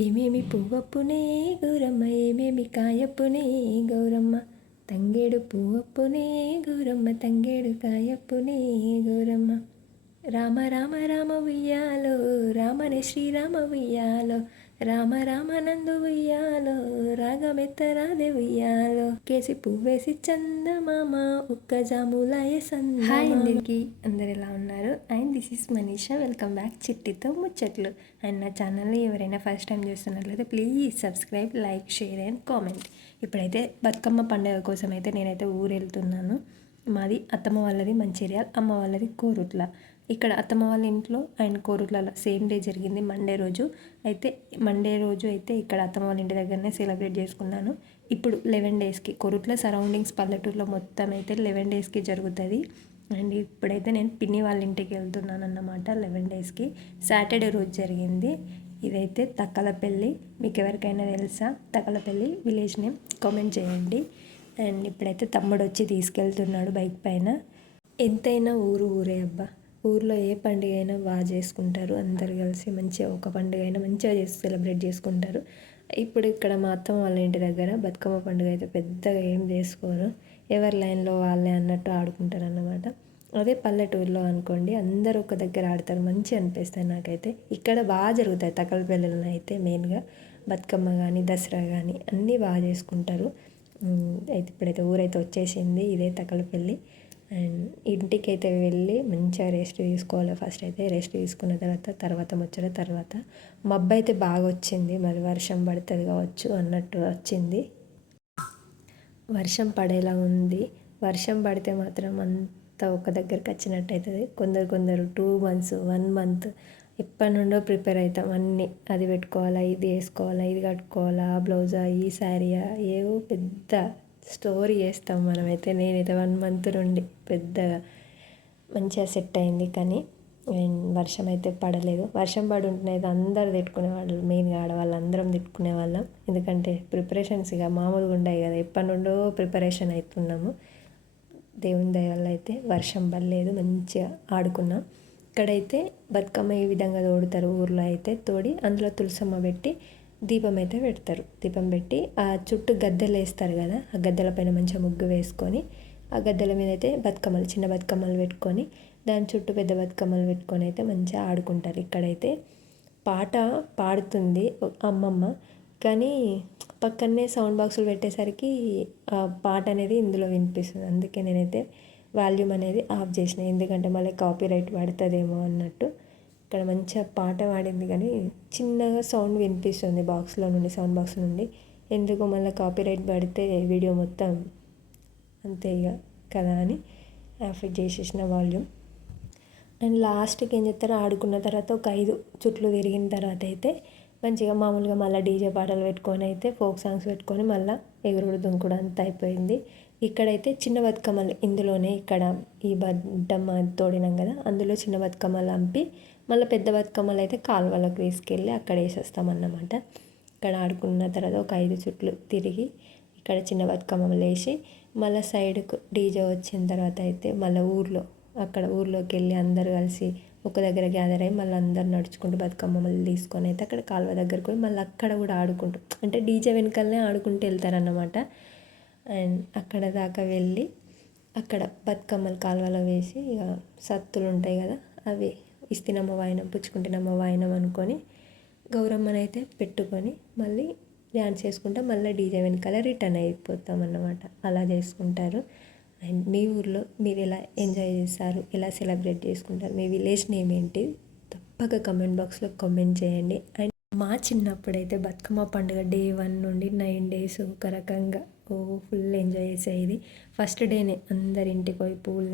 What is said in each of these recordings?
ఏమేమి పువ్వప్పునే గౌరమ్మ, ఏమేమి కాయప్పునే గౌరమ్మ, తంగేడు పువ్వప్పునే గౌరమ్మ, తంగేడు కాయప్పునే గౌరమ్మ. రామ రామ రామ ఉయ్యాలో, రామనే శ్రీరామ ఉయ్యాలో, రామ రామ నందు ఉయ్యాలో, రాగమెత్తరాదే ఉయ్యాలో, కేసి పువ్వేసి చందమామ, ఒక్క జాములాయ సంద. హాయ్ అందరికీ, అందరు ఎలా ఉన్నారు? And this is Manisha. Welcome back చిట్టితో ముచ్చట్లు. అండ్ నా ఛానల్ని ఎవరైనా ఫస్ట్ టైం చూస్తున్నట్లయితే please subscribe, like, share and comment. ఇప్పుడైతే బతుకమ్మ పండుగ కోసం అయితే నేనైతే ఊరు వెళ్తున్నాను. మాది అత్తమ్మ వాళ్ళది మంచిర్యాల, అమ్మ వాళ్ళది కోరుట్ల. ఇక్కడ అత్తమ్మ వాళ్ళ ఇంట్లో అండ్ కోరుట్లలో సేమ్ డే జరిగింది. మండే రోజు అయితే ఇక్కడ అత్తమ్మ వాళ్ళ ఇంటి దగ్గరనే సెలబ్రేట్ చేసుకున్నాను. ఇప్పుడు 11 డేస్కి కోరుట్ల సరౌండింగ్స్ పల్లెటూరులో మొత్తం అయితే 11 డేస్కి జరుగుతుంది. అండ్ ఇప్పుడైతే నేను పిన్ని వాళ్ళ ఇంటికి వెళ్తున్నాను అన్నమాట. 11 డేస్కి సాటర్డే రోజు జరిగింది. ఇదైతే తక్కలపల్లి. మీకు ఎవరికైనా తెలుసా తక్కలపల్లి విలేజ్ నేమ్? కామెంట్ చేయండి. అండ్ ఇప్పుడైతే తమ్ముడు వచ్చి తీసుకెళ్తున్నాడు బైక్ పైన. ఎంతైనా ఊరే అబ్బా. ఊర్లో ఏ పండుగ అయినా బాగా చేసుకుంటారు. అందరు కలిసి మంచిగా ఒక పండుగ అయినా మంచిగా సెలబ్రేట్ చేసుకుంటారు. ఇప్పుడు ఇక్కడ మా అత్తమ్మ వాళ్ళ ఇంటి దగ్గర బతుకమ్మ పండుగ అయితే పెద్దగా ఏం చేసుకోరు. ఎవరి లైన్లో వాళ్ళే అన్నట్టు ఆడుకుంటారు అన్నమాట. అదే పల్లెటూరులో అనుకోండి, అందరూ ఒక దగ్గర ఆడతారు. మంచిగా అనిపిస్తాయి నాకైతే. ఇక్కడ బాగా జరుగుతాయి తక్కలపల్లిలో అయితే. మెయిన్గా బతుకమ్మ కానీ దసరా కానీ అన్నీ బాగా చేసుకుంటారు. అయితే ఇప్పుడైతే ఊరైతే వచ్చేసింది. ఇదే తక్కలపల్లి. అండ్ ఇంటికి అయితే వెళ్ళి మంచిగా రెస్ట్ తీసుకోవాలి. ఫస్ట్ అయితే రెస్ట్ తీసుకున్న తర్వాత ముచ్చట తర్వాత మబ్బు అయితే బాగా వచ్చింది. మరి వర్షం పడుతుంది కావచ్చు అన్నట్టు వచ్చింది. వర్షం పడేలా ఉంది. వర్షం పడితే మాత్రం అంతా ఒక దగ్గరికి వచ్చినట్టు అవుతుంది. కొందరు 2 months 1 month ఎప్పటి నుండో ప్రిపేర్ అవుతాం. అన్నీ అది పెట్టుకోవాలా, ఇది వేసుకోవాలా, ఇది కట్టుకోవాలా, ఆ బ్లౌజా, ఈ శారీయా, ఏవో పెద్ద స్టోరీ చేస్తాం మనమైతే. నేనైతే 1 month నుండి పెద్దగా మంచిగా సెట్ అయింది. కానీ వర్షం అయితే పడలేదు. వర్షం పడి ఉంటేనైతే అందరు తిట్టుకునేవాళ్ళు. మెయిన్గా ఆడవాళ్ళు అందరం తిట్టుకునేవాళ్ళం. ఎందుకంటే ప్రిపరేషన్స్ ఇక మామూలుగా ఉండవు కదా. ఎప్పటి నుండో ప్రిపరేషన్ అవుతున్నాము. దేవుని దయ వల్ల అయితే వర్షం పడలేదు. మంచిగా ఆడుకున్నాం. ఇక్కడైతే బతుకమ్మ ఈ విధంగా తోడుతారు. ఊర్లో అయితే తోడి అందులో తులసమ్మ పెట్టి దీపం అయితే పెడతారు. దీపం పెట్టి ఆ చుట్టూ గద్దెలు వేస్తారు కదా. ఆ గద్దెల పైన మంచిగా ముగ్గు వేసుకొని ఆ గద్దెల మీద అయితే బతుకమ్మలు, చిన్న బతుకమ్మలు పెట్టుకొని దాని చుట్టూ పెద్ద బతుకమ్మలు పెట్టుకొని అయితే మంచిగా ఆడుకుంటారు. ఇక్కడైతే పాట పాడుతుంది అమ్మమ్మ, కానీ పక్కనే సౌండ్ బాక్సులు పెట్టేసరికి ఆ పాట అనేది ఇందులో వినిపిస్తుంది. అందుకే నేనైతే వాల్యూమ్ అనేది ఆఫ్ చేసిన. ఎందుకంటే మళ్ళీ కాపీరైట్ పడుతుందేమో అన్నట్టు. ఇక్కడ మంచిగా పాట పాడింది కానీ చిన్నగా సౌండ్ వినిపిస్తుంది సౌండ్ బాక్స్ నుండి. ఎందుకు మళ్ళీ కాపీరైట్ పడితే వీడియో మొత్తం అంతే ఇక కదా అని ఆఫ్ చేసేసిన వాల్యూమ్. అండ్ లాస్ట్కి ఏం చేస్తారో ఆడుకున్న తర్వాత ఒక 5 చుట్లు తిరిగిన తర్వాత అయితే మంచిగా మామూలుగా మళ్ళీ డీజే పాటలు పెట్టుకొని అయితే ఫోక్ సాంగ్స్ పెట్టుకొని మళ్ళీ ఎగురుడు దుంకుడు అంతా అయిపోయింది. ఇక్కడైతే చిన్న బతుకమ్మలు ఇందులోనే ఇక్కడ ఈ బద్దమ్మ తోడినాం కదా, అందులో చిన్న బతుకమ్మలు అంపి మళ్ళీ పెద్ద బతుకమ్మలు అయితే కాలువలకు తీసుకెళ్ళి అక్కడ వేసేస్తామన్నమాట. ఇక్కడ ఆడుకున్న తర్వాత ఒక 5 చుట్లు తిరిగి ఇక్కడ చిన్న బతుకమ్మలు వేసి మళ్ళీ సైడ్కు డీజే వచ్చిన తర్వాత అయితే మళ్ళీ ఊర్లోకి వెళ్ళి అందరు కలిసి ఒక దగ్గర గ్యాదర్ అయ్యి మళ్ళీ అందరు నడుచుకుంటూ బతుకమ్మలు తీసుకొని అయితే అక్కడ కాలువ దగ్గరకు పోయి మళ్ళీ అక్కడ కూడా ఆడుకుంటూ, అంటే డీజే వెనకాలనే ఆడుకుంటూ వెళ్తారన్నమాట. అండ్ అక్కడ దాకా వెళ్ళి అక్కడ బతుకమ్మలు కాలువలో వేసి ఇక సత్తులు ఉంటాయి కదా, అవి ఇస్తినమ్మ వాయినం, పుచ్చుకుంటున్నమ్మ వాయినం అనుకొని గౌరమ్మనైతే పెట్టుకొని మళ్ళీ డ్యాన్స్ చేసుకుంటా మళ్ళీ డీజే వెనకాల రిటర్న్ అయిపోతాం అన్నమాట. అలా చేసుకుంటారు. అండ్ మీ ఊర్లో మీరు ఎలా ఎంజాయ్ చేస్తారు, ఎలా సెలబ్రేట్ చేసుకుంటారు, మీ విలేజ్ నేమ్ ఏంటి తప్పక కమెంట్ బాక్స్లో కామెంట్ చేయండి. అండ్ మా చిన్నప్పుడైతే బతుకమ్మ పండుగ డే 1 నుండి 9 days ఒక రకంగా ఫుల్ ఎంజాయ్ చేసేది. ఫస్ట్ డేనే అందరి ఇంటికి పోయి పువ్వులు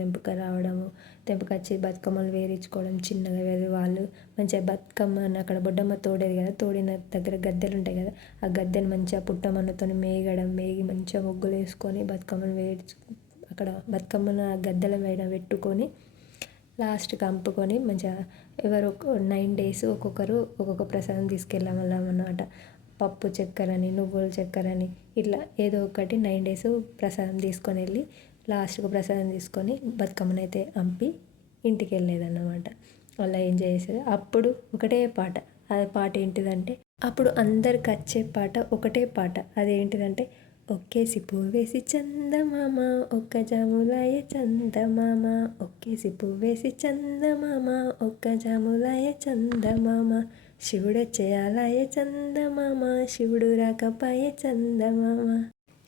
తెంపుకొచ్చి బతుకమ్మలు వేరించుకోవడం. చిన్నగా వాళ్ళు మంచిగా బతుకమ్మని అక్కడ బొడ్డమ్మ తోడేది కదా, తోడిన దగ్గర గద్దెలు ఉంటాయి కదా, ఆ గద్దెని మంచిగా పుట్టమన్నతో మేగి మంచిగా ముగ్గులు వేసుకొని బతుకమ్మను అక్కడ బతుకమ్మను ఆ గద్దెల పైన పెట్టుకొని లాస్ట్కి అంపుకొని మంచిగా ఎవరు 9 days ఒక్కొక్కరు ఒక్కొక్క ప్రసాదం తీసుకెళ్ళామన్నమాట. పప్పు చక్కెరని, నువ్వుల చక్కెరని, ఇట్లా ఏదో ఒకటి 9 days ప్రసాదం తీసుకొని వెళ్ళి లాస్ట్కు ప్రసాదం తీసుకొని బతుకమ్మను అయితే అంపి ఇంటికి వెళ్ళేదన్నమాట. అలా ఎంజాయ్ చేసేది. అప్పుడు ఒకటే పాట. ఆ పాట ఏంటిదంటే అప్పుడు అందరికి వచ్చే పాట ఒకటే పాట. అదేంటిదంటే ఒక్కేసి పువ్వేసి చందమామ ఒక్క జాములాయ చందమామ, ఒక్కేసి పువ్వేసి చందమామ ఒక్క జాములాయ చందమామ, శివుడొచ్చేయాలాయ చందమామ శివుడు రాకపాయే చందమామ,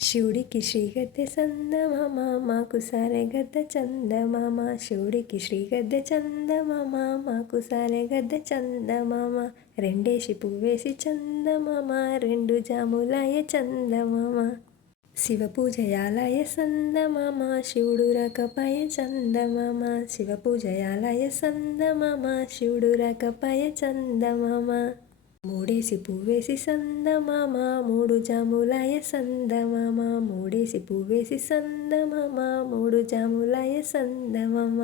శివుడికి శ్రీగద్దె చందమామ మాకు సారెగద్దె చందమామ, శివుడికి శ్రీగద్దె చందమామ మాకు సారెగద్దె చందమామ, రెండేసి పువ్వేసి చందమామ రెండు జాములాయ చందమామ, శివ పూజయాలయ చందమామ శివుడు రాకపాయే చందమామ, శివ పూజయాలయ చందమామ శివుడు రాకపాయే చందమామ, మూడేసి పువ్వేసి చందమామ మూడు జాములాయ చందమామ, మూడేసి పువ్వేసి చందమామ మూడు జాములాయ చందమామ,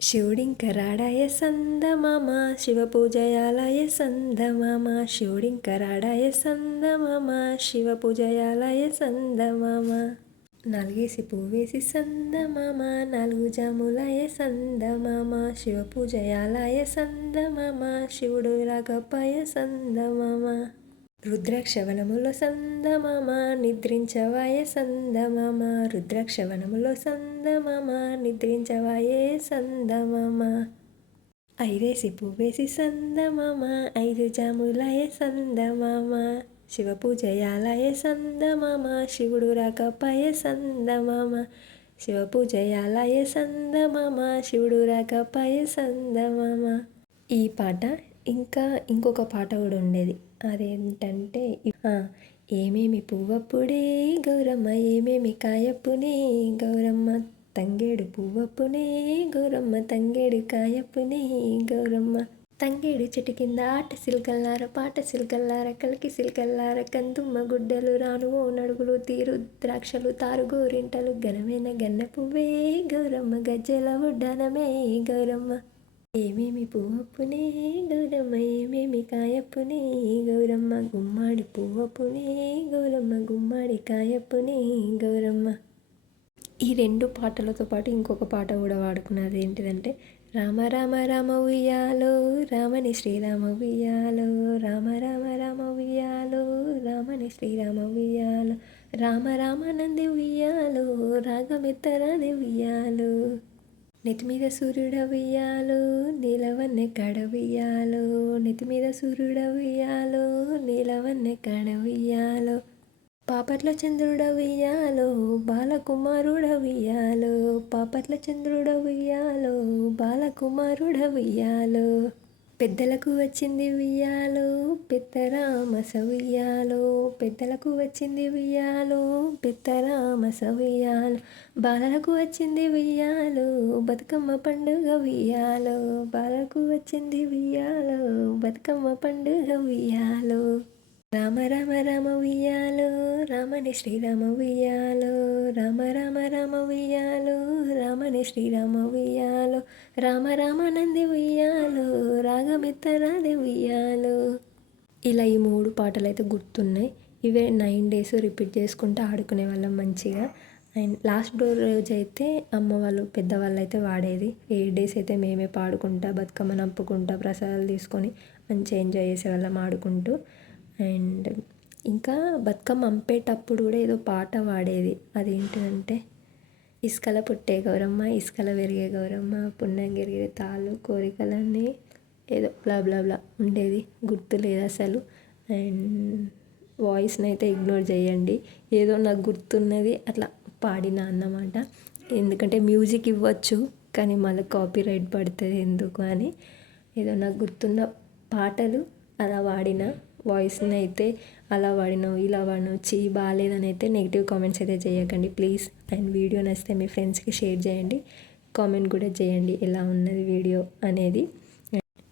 శివుడింక రాడాయ చందమామ శివ పూజయాలయ చందమామ, శివుడింక రాడాయ చందమామ శివ పూజయాలయ చందమామ, నాలుగేసి పువ్వేసి చందమామ నాలుగు జాములాయ చందమామ, శివ పూజయాలయ చందమామ శివుడు రాకపాయ చందమామ, రుద్రాక్షవనములో చందమామ నిద్రించవాయ చందమామ, రుద్రాక్షవనములో చందమామ నిద్రించవాయే చందమామ, ఐదేసి పువ్వేసి చందమామ ఐదు జాములాయ చందమామ, శివ పూజయాలయ చందమామ శివుడు రాకపాయే చందమామ, శివ పూజయాలయ చందమామ శివుడు రాకపాయే చందమామ. ఈ పాట ఇంకా ఇంకొక పాట కూడా ఉండేది. అదేంటంటే ఏమేమి పువ్వప్పుడే గౌరమ్మ ఏమేమి కాయప్పునే గౌరమ్మ, తంగేడు పువ్వప్పునే గౌరమ్మ తంగేడు కాయప్పునే గౌరమ్మ, తంగేడు చెట్టు కింద ఆట సిల్కల్లార పాట సిల్కల్లార కలికి సిల్కల్లార కందుమ్మ గుడ్డలు రానువో నడుగులు తీరు ద్రాక్షలు తారు గోరింటలు ఘనమైన గన్న పువ్వే గౌరమ్మ గజ్జెల వడ్డానమే గౌరమ్మ, ఏమేమి పువ్వప్పునే గౌరమ్మ ఏమేమి కాయప్పునే గౌరమ్మ, గుమ్మాడి పువ్వప్పునే గౌరమ్మ గుమ్మాడి కాయప్పునే గౌరమ్మ. ఈ రెండు పాటలతో పాటు ఇంకొక పాట కూడా వాడుకున్నది. ఏంటిదంటే రామ రామ రామ ఉయ్యాలో రామని శ్రీరామ ఉయ్యాలో, రామ రామ రామ ఉయ్యాలో రామని శ్రీరామ ఉయ్యాలో, రామ రామ నంది ఉయ్యాలో రాగమెత్తరాది ఉయ్యాలో, నెత్తిమీద సూర్యుడ ఉయ్యాలో నీలవన్నె కడ ఉయ్యాలో, నెత్తిమీద సూర్యుడ ఉయ్యాలో నీలవన్నె కడ ఉయ్యాలో, పాపట్ల చంద్రుడ ఉయ్యాలో బాలకుమారుడ ఉయ్యాలో, పాపట్ల చంద్రుడ ఉయ్యాలో బాలకుమారుడ ఉయ్యాలో, పెద్దలకు వచ్చింది ఉయ్యాలో పెద్దరామస ఉయ్యాలో, పెద్దలకు వచ్చింది ఉయ్యాలో పెద్దరామస ఉయ్యాలో, బాలలకు వచ్చింది ఉయ్యాలో బతుకమ్మ పండుగ ఉయ్యాలో, బాలకు వచ్చింది ఉయ్యాలో బతుకమ్మ పండుగ ఉయ్యాలో, రామ రామ రామ ఉయ్యాలో రామని శ్రీరామ ఉయ్యాలో, రామ రామ రామ ఉయ్యాలో రామని శ్రీరామ ఉయ్యాలో, రామ రామ నంది ఉయ్యాలో రాగమెత్తరాది ఉయ్యాలో. ఇలా ఈ మూడు పాటలు అయితే గుర్తున్నాయి. ఇవే 9 days రిపీట్ చేసుకుంటూ ఆడుకునే వాళ్ళం మంచిగా. అండ్ లాస్ట్ రోజు అయితే అమ్మ వాళ్ళు పెద్దవాళ్ళు అయితే వాడేది. 8 days అయితే మేమే పాడుకుంటా బతుకమ్మ నంపుకుంటా ప్రసాదాలు తీసుకొని మంచిగా ఎంజాయ్ చేసేవాళ్ళం ఆడుకుంటూ. అండ్ ఇంకా బతుకమ్మ పంపేటప్పుడు కూడా ఏదో పాట పాడేది. అదేంటిదంటే ఇసుకల పుట్టే గౌరమ్మ ఇసుకల పెరిగే గౌరమ్మ పున్నగిరిగే తాళ్ళు కోరికలన్నీ ఏదో బ్లా బ్లా బ్లా ఉండేది, గుర్తులేదు అసలు. అండ్ వాయిస్ని అయితే ఇగ్నోర్ చేయండి. ఏదో నాకు గుర్తున్నది అట్లా పాడినా అన్నమాట. ఎందుకంటే మ్యూజిక్ ఇవ్వచ్చు కానీ మళ్ళీ కాపీరైట్ పడుతుంది ఎందుకు అని ఏదో నాకు గుర్తున్న పాటలు అలా వాడిన. వాయిస్ని అయితే అలా వాడినావు ఇలా వాడినావు బాగాలేదని అయితే నెగిటివ్ కామెంట్స్ అయితే చేయకండి ప్లీజ్. అండ్ వీడియో నచ్చితే మీ ఫ్రెండ్స్కి షేర్ చేయండి, కామెంట్ కూడా చేయండి ఎలా ఉన్నది వీడియో అనేది.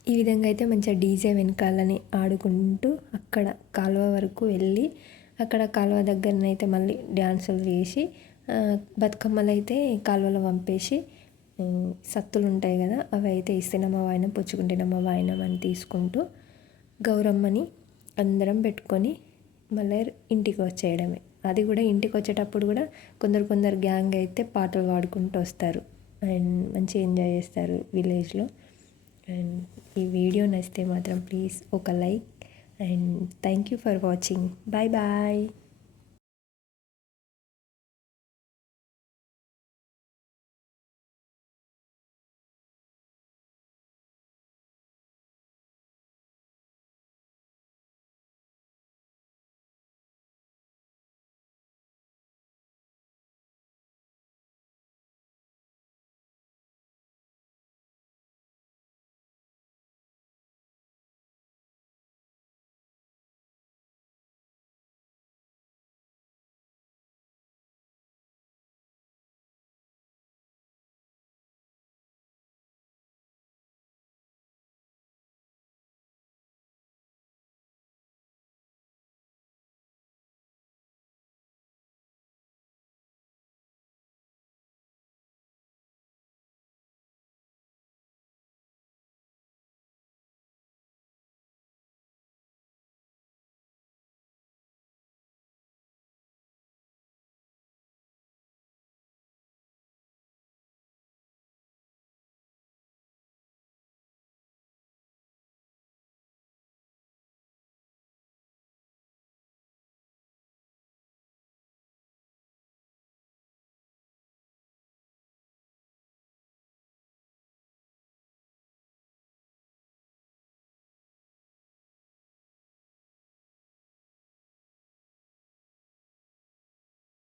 ఈ విధంగా అయితే మంచిగా డీజే వెనకాలని ఆడుకుంటూ అక్కడ కాలువ వరకు వెళ్ళి అక్కడ కాలువ దగ్గరనైతే మళ్ళీ డ్యాన్సులు చేసి బతుకమ్మలు అయితే కాలువలో పంపేసి సత్తులు ఉంటాయి కదా అవి అయితే ఇస్తేనమ్మ వాయినం పుచ్చుకుంటేనమ్మ వాయినం అని తీసుకుంటూ గౌరమ్మని అందరం పెట్టుకొని మళ్ళీ ఇంటికి వచ్చేయడమే. అది కూడా ఇంటికి వచ్చేటప్పుడు కూడా కొందరు గ్యాంగ్ అయితే పాటలు పాడుకుంటూ వస్తారు అండ్ మంచిగా ఎంజాయ్ చేస్తారు విలేజ్లో. అండ్ ఈ వీడియో నచ్చితే మాత్రం ప్లీజ్ ఒక like and thank you for watching. Bye bye.